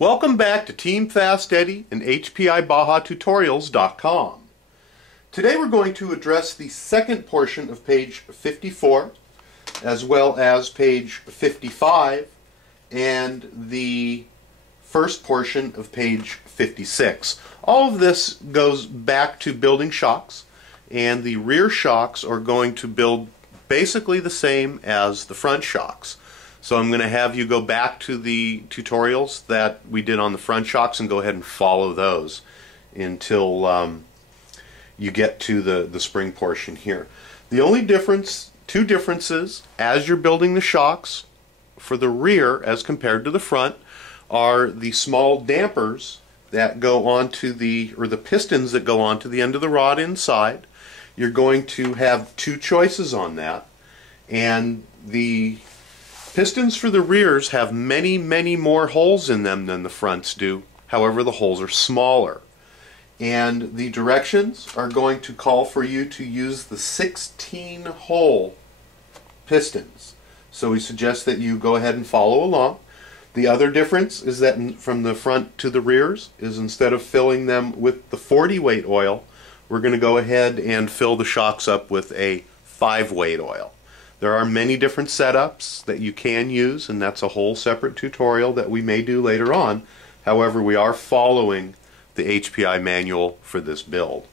Welcome back to Team Fast Eddy and HPI Baja Tutorials.com. Today we're going to address the second portion of page 54 as well as page 55 and the first portion of page 56. All of this goes back to building shocks, and the rear shocks are going to build basically the same as the front shocks. So I'm going to have you go back to the tutorials that we did on the front shocks and go ahead and follow those until you get to the spring portion here. The only two differences as you're building the shocks for the rear as compared to the front are the small dampers that go onto the pistons that go onto the end of the rod inside. You're going to have two choices on that, and the pistons for the rears have many more holes in them than the fronts do. However, the holes are smaller. And the directions are going to call for you to use the 16-hole pistons. So we suggest that you go ahead and follow along. The other difference is that from the front to the rears is instead of filling them with the 40-weight oil, we're going to go ahead and fill the shocks up with a 5-weight oil. There are many different setups that you can use, and that's a whole separate tutorial that we may do later on. However, we are following the HPI manual for this build.